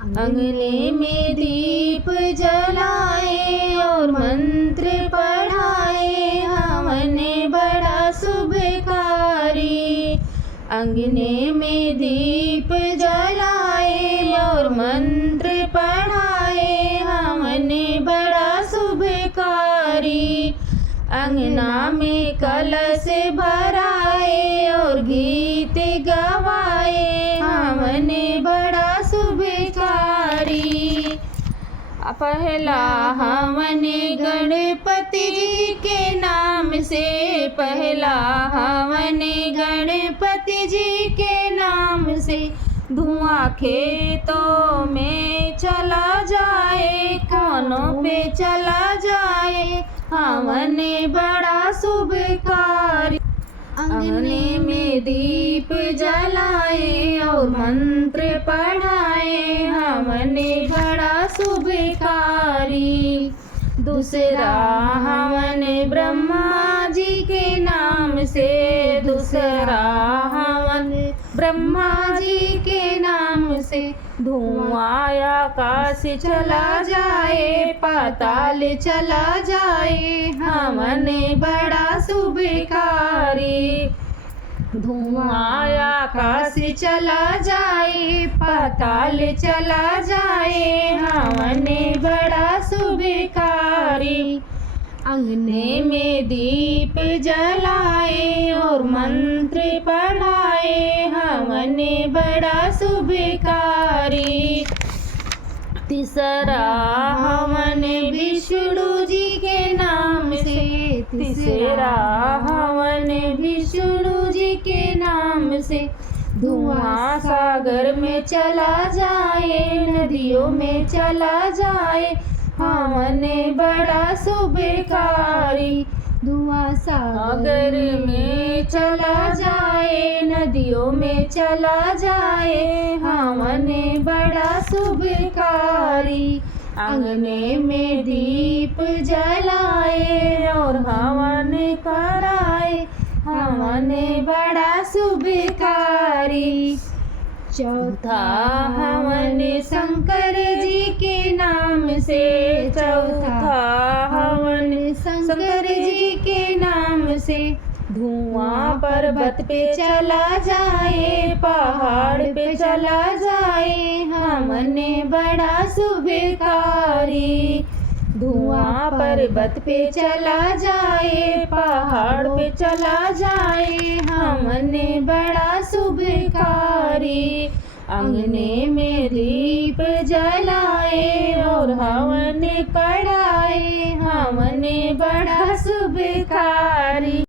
अंगने में दीप जलाए और मंत्र पढ़ाए, हमने बड़ा शुभकारी। अंगने में दीप जलाए और मंत्र पढ़ाए, हमने बड़ा शुभकारी। अंगना में कलश भराए और गीत गवाए, हमने बड़ा शुभकारी। पहला हवन गणपति जी के नाम से, पहला हवन गणपति जी के नाम से। धुआं खेतों में चला जाए, कानों पे चला जाए, हमने बड़ा शुभकारी। अंगने में दीप जलाए और मंत्र पढ़ाए, हमने बड़ा शुभकारी। दूसरा हवन ब्रह्मा जी के नाम से, दूसरा हवन ब्रह्मा जी के नाम से। धुआं आकाश चला जाए, पाताल चला जाए, हमने बड़ा शुभकारी। धुआं आकाश चला जाए, पाताल चला जाए, हमने बड़ा शुभकारी। अंगने में दीप जलाए और मंत्र पढ़ाए, हमने बड़ा शुभकारी। तीसरा हवन विष्णु जी के नाम से, तीसरा हवन विष्णु जी के नाम से। धुआं सागर में चला जाए, नदियों में चला जाए, हमने बड़ा शुभकारी। धुआं सागर में चला जाए, नदियों में चला जाए, हमने बड़ा शुभकारी। अंगने में दीप जलाए और हवन कराए, हमने बड़ा शुभकारी। चौथा हवन शंकर जी के नाम से, चौथा हवन शंकर जी के नाम से। धुआं पर्वत पे चला जाए, पहाड़ पे चला जाए, हमने बड़ा शुभकारी। धुआं पर्वत पे चला जाए, पहाड़ पे चला जाए, हमने बड़ा शुभकारी। अंगने में दीप जलाए और हवन कराए, हमने बड़ा शुभकारी।